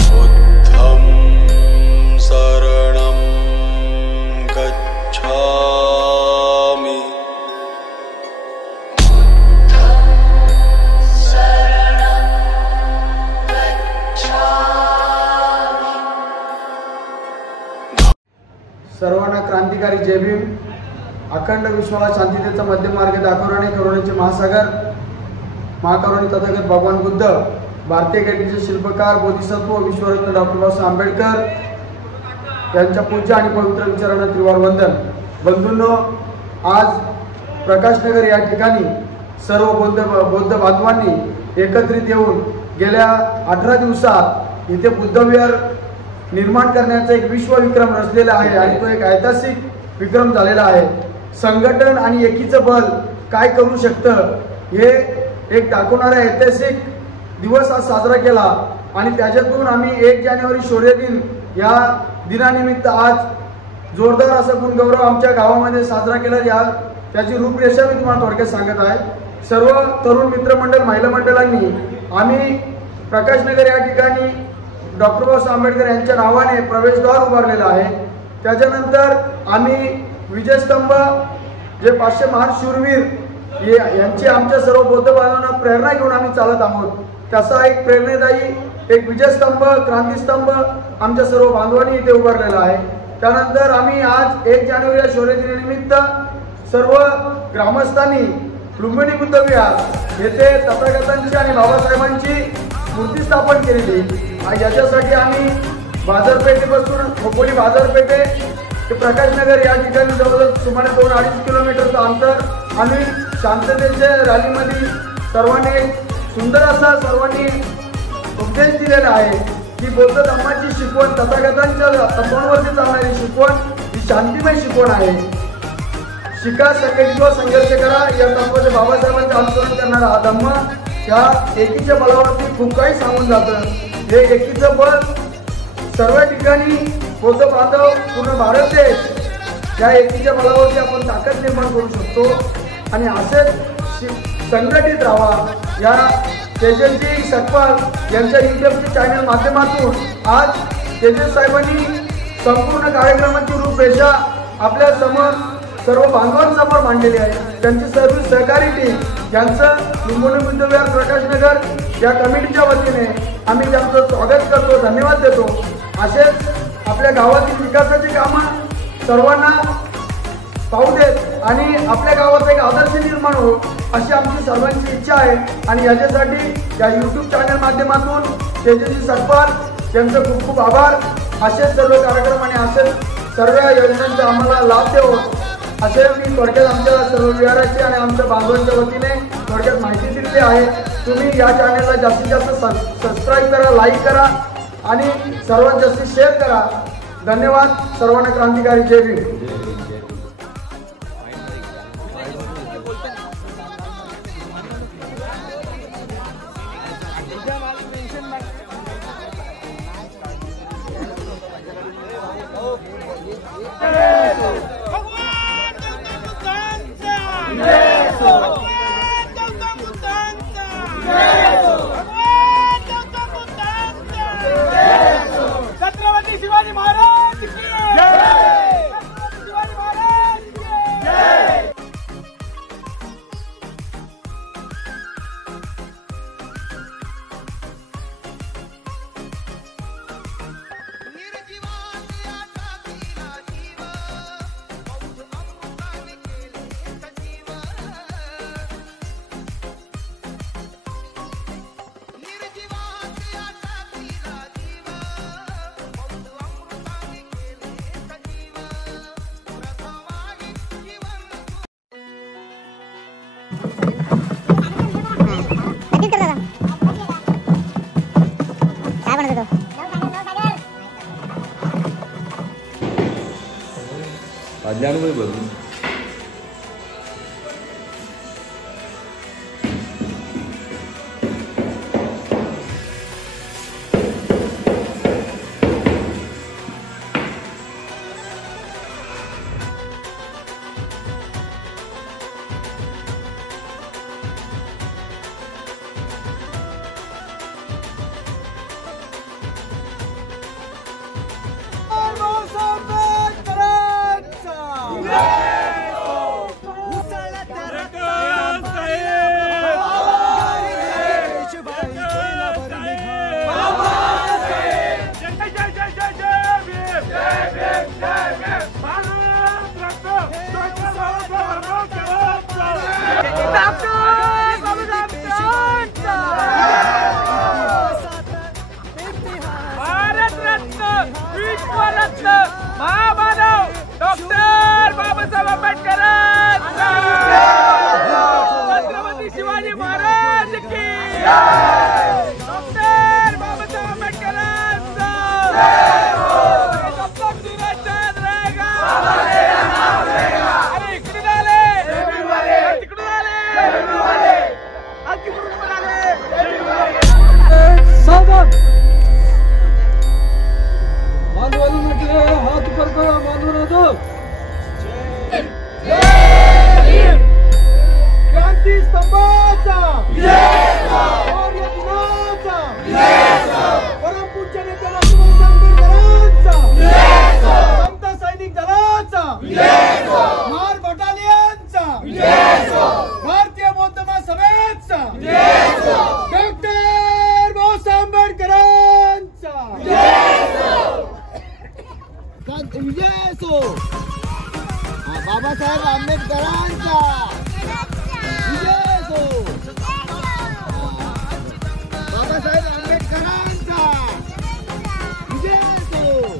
बुद्धं शरणं गच्छामि। सर्वांना क्रांतिकारी जय भीम। अखंड विश्वाला शांततेचा मध्यम मार्ग दाखवणारे करुणेचे महासागर महाकरुणी तथागत भगवान बुद्ध, भारतीय घटनेचे शिल्पकार बोधिसत्व विश्वरत्न डॉक्टर बाबासाहेब आंबेडकर यांच्या पूज्य आणि पवित्र विचारांना त्रिवार वंदन। बंधूंनो, आज प्रकाशनगर या ठिकाणी सर्व बौद्ध बांधवांनी एकत्रित येऊन गेल्या 18 दिवसात इथे बुद्धविहार निर्माण करण्याचा एक विश्व विक्रम रचलेला आहे आणि तो एक ऐतिहासिक विक्रम झालेला आहे। संघटन आणि एकीचं बल काय करू शकतं हे एक दाखवणारा ऐतिहासिक दिवस आज साजरा केला आणि त्याच्यातून आम्ही 1 जानेवारी शौर्य दिन या दिनानिमित्त आज जोरदार असा गुणगौरव आमच्या गावामध्ये साजरा केला। त्याची रूपरेषा मी तुम्हाला थोडक्यात सांगत आहे। सर्व तरुण मित्रमंडळ महिला मंडळांनी आम्ही प्रकाशनगर या ठिकाणी डॉक्टर बाबासाहेब आंबेडकर यांच्या नावाने प्रवेशद्वार उभारलेला आहे। त्याच्यानंतर आम्ही विजयस्तंभ जे 500 महान शूरवीर यांची आमच्या सर्व बौद्ध बांधवांना प्रेरणा घेऊन आम्ही चालत आहोत। त्याचा एक प्रेरणादायी एक विजयस्तंभ क्रांतिस्तंभ आमच्या सर्व बांधवांनी इथे उभारलेला आहे। त्यानंतर आम्ही आज 1 जानेवारी या शौर्य दिनानिमित्त सर्व ग्रामस्थांनी लुंबिनी बुद्ध विहार येथे तथागतांची आणि बाबासाहेबांची मूर्ती स्थापन केलेली। याच्यासाठी आम्ही बाजारपेठेपासून खोपोली बाजारपेठे ते प्रकाशनगर या ठिकाणी जवळजवळ सुमारे 2-2.5 किलोमीटरचं अंतर आम्ही शांततेच्या रॅलीमध्ये सर्वांनी सुंदर असा सर्वांनी उपदेश दिलेला आहे की बौद्ध धर्माची शिकवण तथागतांच्या तत्वांवरती चालणारी शिकवण ही शांतिमय शिकवण आहे। शिका, संघटित व संघर्ष करा या तत्वाचे बाबासाहेबांचे अनुसरण करणारा हा धम्म या एकीच्या बलावरती खूप काही सांगून जातं। हे एकीचं बल सर्व ठिकाणी बौद्ध बांधव पूर्ण भारत देश या एकीच्या बलावरती आपण ताकद निर्माण करू शकतो आणि असेच संघटित राहा। या तेजस्वी सकपाल यांच्या युट्यूबच्या चॅनल माध्यमातून आज तेजस साहेबांनी संपूर्ण कार्यक्रमाची रूपरेषा आपल्या समोर सर्व बांधवांसमोर मांडलेली आहे। त्यांची सर्व सहकारी टीम यांचं लुंबिनी बुद्ध विहार प्रकाशनगर या कमिटीच्या वतीने आम्ही त्यांचं स्वागत करतो, धन्यवाद देतो। असेच आपल्या गावातील विकासाची कामं सर्वांना पाहू देत आणि आपल्या गावात एक आदर्श निर्माण हो अशी आमची सर्वांची इच्छा आहे आणि याच्यासाठी या यूट्यूब चॅनल माध्यमातून तेजस्वी सकपाल यांचं खूप खूप आभार। असेच सर्व कार्यक्रम आणि असेच सर्व योजनांचा आम्हाला लाभ देऊ असे मी थोडक्यात आमच्या सर्व विहाराची आणि आमच्या बांधवांच्या वतीने थोडक्यात माहिती दिली आहे। तुम्ही या चॅनलला जास्तीत जास्त सबस्क्राईब करा, लाईक करा आणि सर्वात जास्त शेअर करा। धन्यवाद। सर्वांना क्रांतिकारी जय भीम। छत्रपती शिवाजी महाराज की जय। अज्ञान बघू लोकरत्न महामानव डॉक्टर बाबासाहेब आंबेडकरांचा छत्रपती शिवाजी महाराज की डॉक्टर बाबासाहेब आंबेडकरांचा अरे इकडून आले तिकडून आले तिकडून आले सावधान मानवाला म्हटले हात ऊपर करा मानवाला क्रांती स्तंभाचा शौर्य दिनाचा परमपूज्य नेत्याला सुभाष आंबेडकरांचा संत सैनिक दलाचा महार बटालियनचा भारतीय बौद्ध महासभेचा डॉक्टर बाबासाहेब आंबेडकरांचा विजय असो बाबासाहेब आंबेडकरांचा विजय असो बाबासाहेब आंबेडकरांचा विजय असो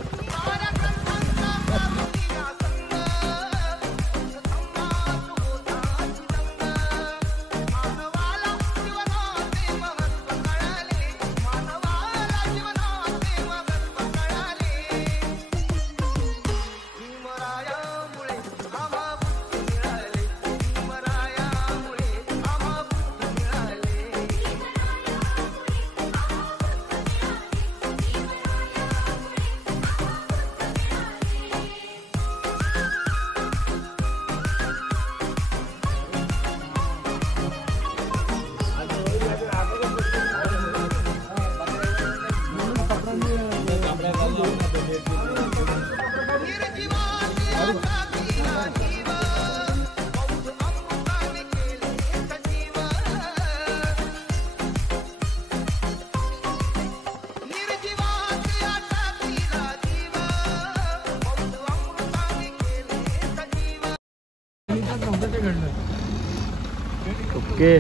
ओके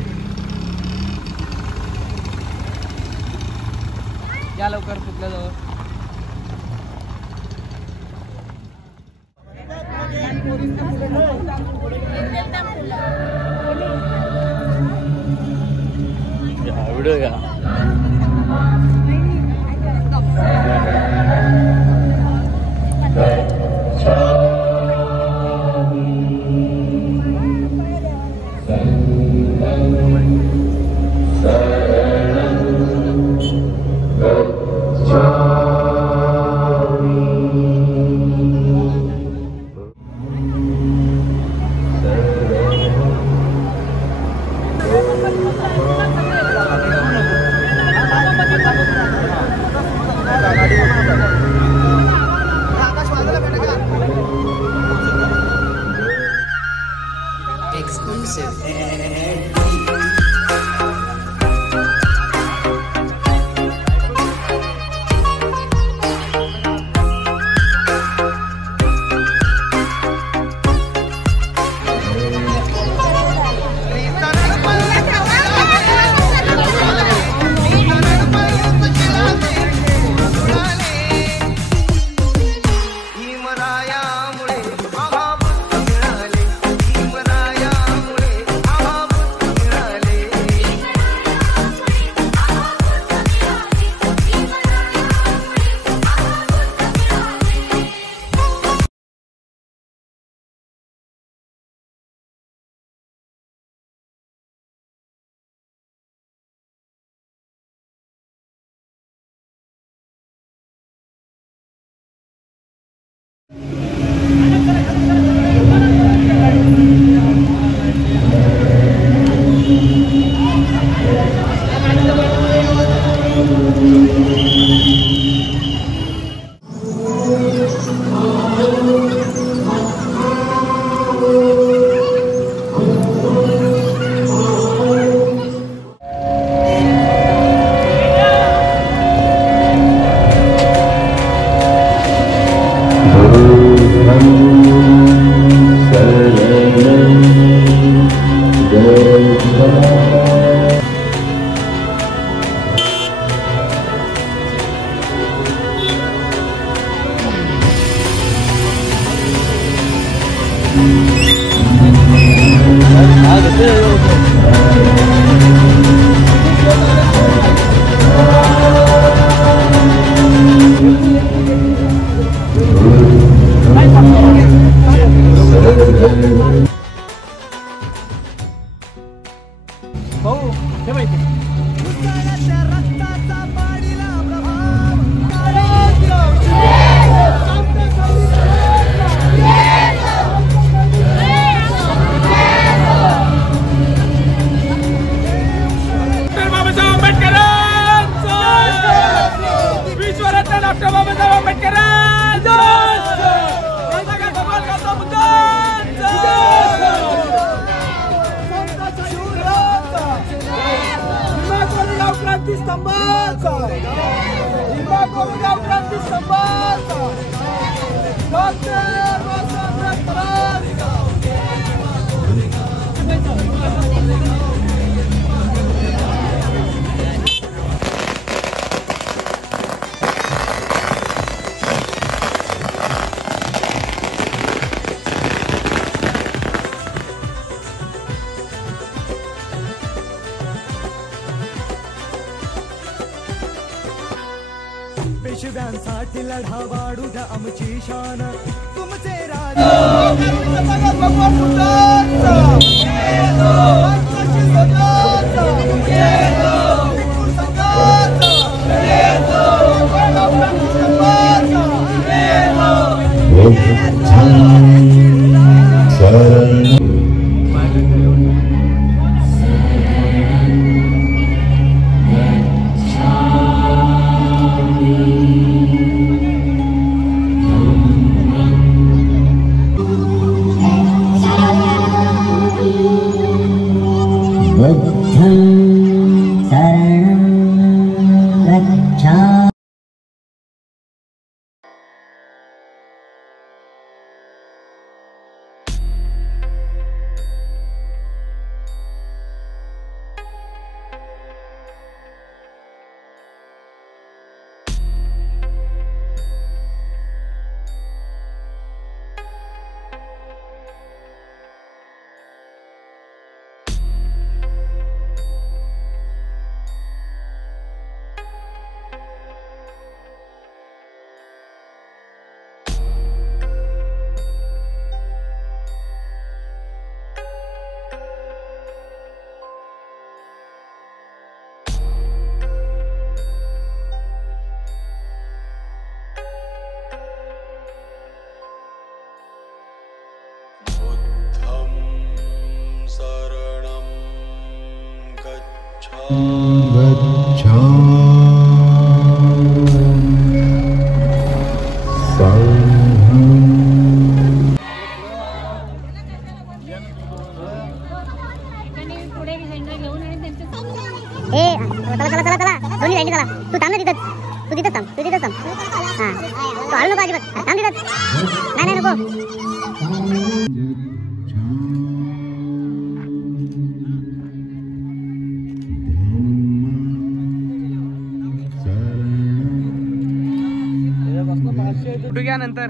या लवकर कुठल्या जवळ व्हिडिओ घ्या Om डॉक्टर बाबासाहेब आंबेडकरांचा महासागर भगवान गौतम बुद्धांचा भीमा कोरेगाव क्रांती स्तंभाचा भीमा कोरेगाव क्रांती स्तंभाचा डॉक्टर बाबासाहेब आंबेडकरांचा पेशव्यांसाठी लढा वाढू द्या आमची शान तुमचे राजा भगवान बुद्धांचा राष्ट्राची ध्वजाचा भिक्खू संघाचा बुद्धं शरणं तू थांब ना तिथंच तू तिथंच थांब हां तू आलो नको अजिबात थांब तिथंच नाही नको कुठे घ्या नंतर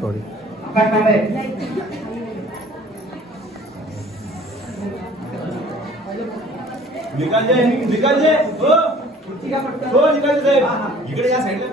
सॉरी निकाल दे हो निकाल दे साहेब इकडे या साईडला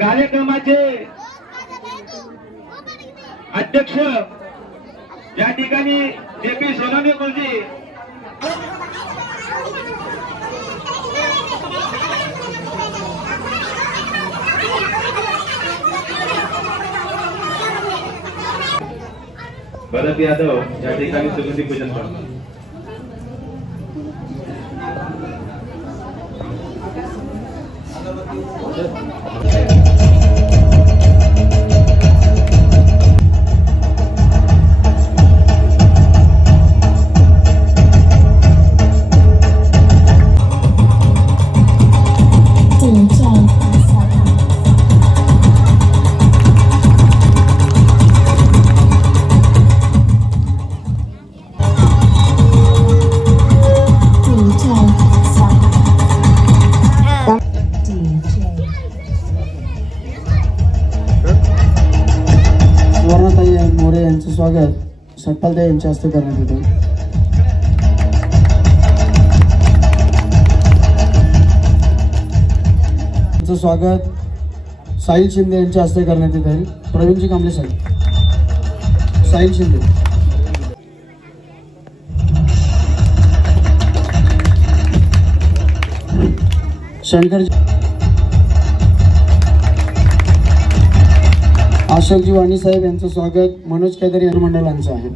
कार्यक्रमाचे अध्यक्ष या ठिकाणी जेपी सोनवणे गुरुजी भरत यादव या ठिकाणी सुगंधी पूजन करतो. मोरे यांचं स्वागत सटपालताई यांच्या हस्ते करण्यात येते. त्यांचं स्वागत साहिल शिंदे यांच्या हस्ते करण्यात येत आहे. प्रवीणजी कांबळे साहेब, साहिल शिंदे. शंकरजी आशोकजी वाणी साहेब यांचं स्वागत मनोज केदारी मंडळांचं आहे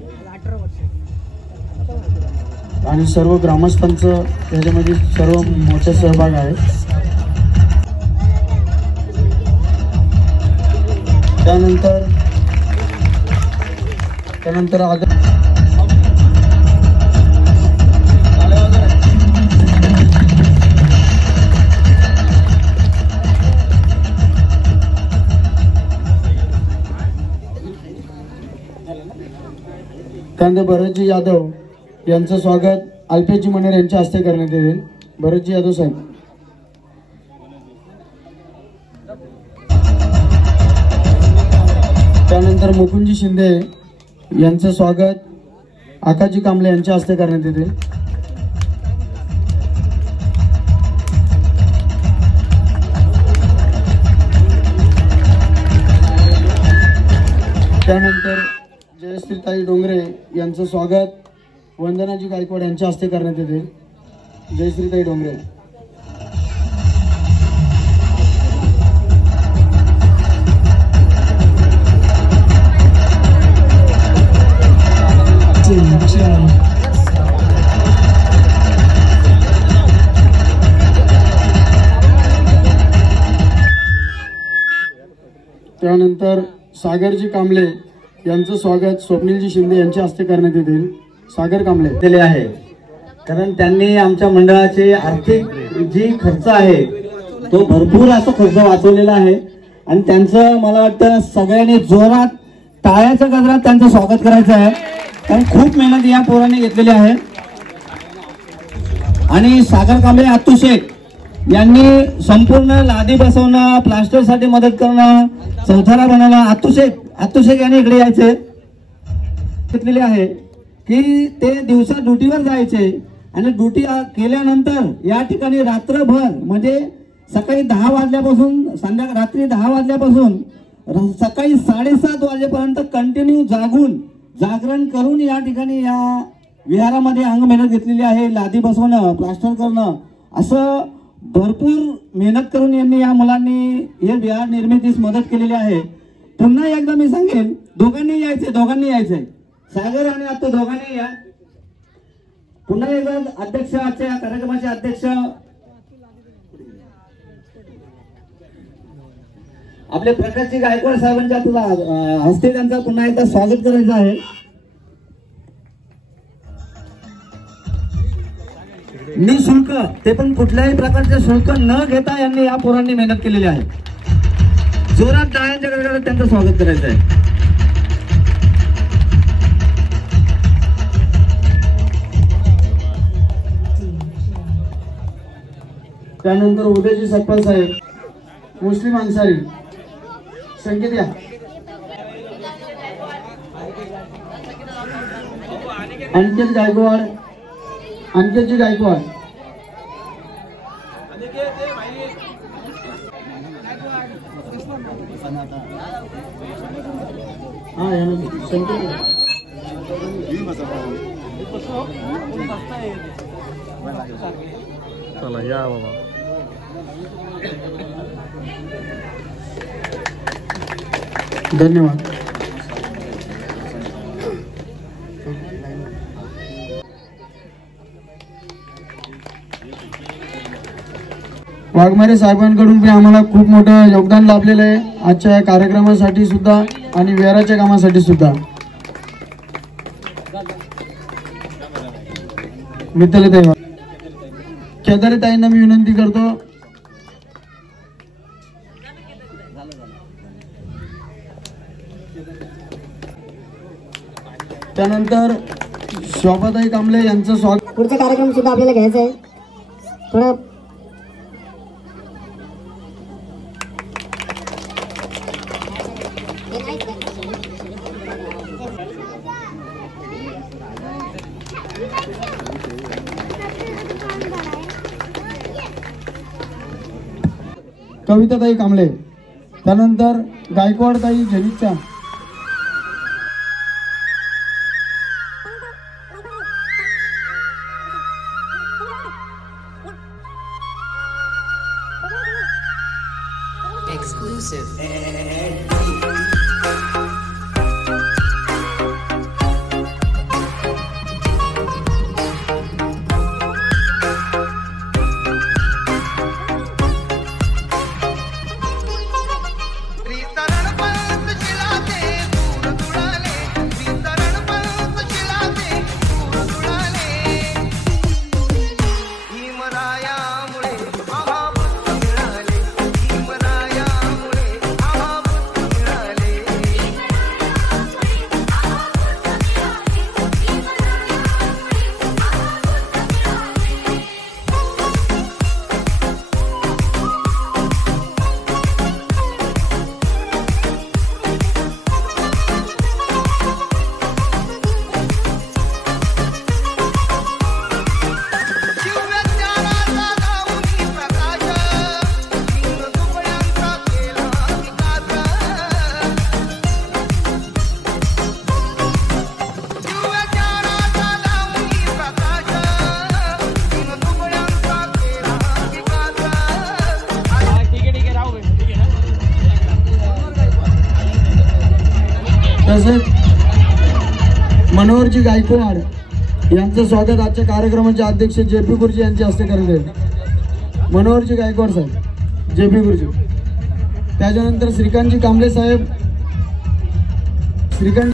आणि सर्व ग्रामस्थांचं त्याच्यामध्ये सर्व मोठा सहभाग आहे. त्यानंतर भरतजी यादव यांचं स्वागत अल्पेशजी मनेर यांच्या हस्ते करण्यात येईल. भरतजी यादव साहेब. त्यानंतर मुकुंदजी शिंदे यांचं स्वागत आकाशजी कांबळे यांच्या हस्ते करण्यात येते. त्यानंतर जयश्रीताई डोंगरे यांचं स्वागत वंदनाजी गायकवाड यांच्या हस्ते करण्यात येते. जयश्रीताई डोंगरे. त्यानंतर सागरजी कांबळे यांचं स्वागत स्वप्नीलजी शिंदे यांच्या हस्ते करण्यात येतील. सागर कांबळे दिले आहे कारण त्यांनी आमच्या मंडळाचे आर्थिक जी खर्च आहे तो भरपूर असा खर्च वाचवलेला आहे आणि त्यांचं मला वाटतं सगळ्यांनी जोरात टाळ्याच्या गजरात त्यांचं स्वागत करायचं आहे कारण खूप मेहनत या पोराने घेतलेली आहे. आणि सागर कांबळे आत्तू शेख यांनी संपूर्ण लादी बसवणं, प्लास्टरसाठी मदत करणं, चौथारा बनवणं. आत्तू शेख यांनी इकडे यायचे घेतलेले आहे की ते दिवसा ड्युटीवर जायचे आणि ड्युटी केल्यानंतर या ठिकाणी रात्रभर म्हणजे सकाळी 10 वाजल्यापासून रात्री 10 वाजल्यापासून सकाळी 7:30 वाजेपर्यंत कंटिन्यू जागरण करून या ठिकाणी या विहारामध्ये अंग मेहनत घेतलेली आहे. लादी बसवणं, प्लास्टर करणं, असं भरपूर मेहनत करून यांनी या मुलांनी हे विहार निर्मितीस मदत केलेली आहे. पुन्हा एकदा मी सांगेन, दोघांनी यायचंय. सागर आणि आता दोघांनी या. पुन्हा एकदा अध्यक्ष, आजच्या कार्यक्रमाचे अध्यक्ष आपले प्रकाशजी गायकवाड साहेबांच्या हस्ते त्यांचं पुन्हा एकदा स्वागत करायचं आहे. निशुल्क, ते पण कुठल्याही प्रकारचे शुल्क न घेता यांनी या पोरांनी मेहनत केलेली आहे. जोरात टाळ्यांच्या गडगडात त्यांचं स्वागत करायचं आहे. त्यानंतर उदयजी सप्पल साहेब, मुस्लिम अन्सारी, संकेत या. अनिकेत गायकवाड, अनिकेतजी गायकवाड, हा संकेत चला या बाबा. धन्यवाद. वाघमारे साहेबांकडून आम्हाला खूप मोठं योगदान लाभलेलं आहे आजच्या या कार्यक्रमासाठी सुद्धा आणि विहाराच्या कामासाठी सुद्धा. मित्तलताई, केदारताईंना मी विनंती करतो. त्यानंतर शोभाताई कांबळे यांचं स्वागत. पुढचा कार्यक्रम सुद्धा आपल्याला घ्यायचा आहे. थोडं कविताताई कांबळे, त्यानंतर गायकवाडताई जनितच्या. तसेच मनोहरजी गायकवाड यांचं स्वागत आजच्या कार्यक्रमाचे अध्यक्ष JP गुरुजी यांच्या हस्ते करत आहेत. मनोहरजी गायकवाड साहेब, JP गुरुजी. त्याच्यानंतर श्रीकांतजी कांबळे साहेब, श्रीकांत.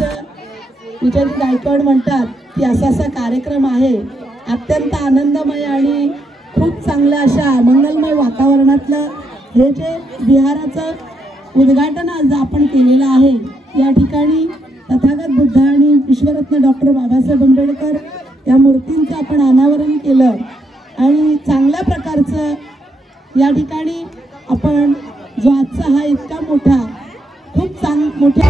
जसं विजयी गायकवाड म्हणतात की असा कार्यक्रम आहे, अत्यंत आनंदमय आणि खूप चांगल्या अशा मंगलमय वातावरणातलं हे जे विहाराचं उद्घाटन आज आपण केलेलं आहे. या ठिकाणी तथागत बुद्ध आणि विश्वरत्न डॉक्टर बाबासाहेब आंबेडकर या मूर्तींचं आपण अनावरण केलं आणि चांगल्या प्रकारचं या ठिकाणी आपण जो आजचा हा इतका मोठा खूप मोठ्या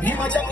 भीमाच्या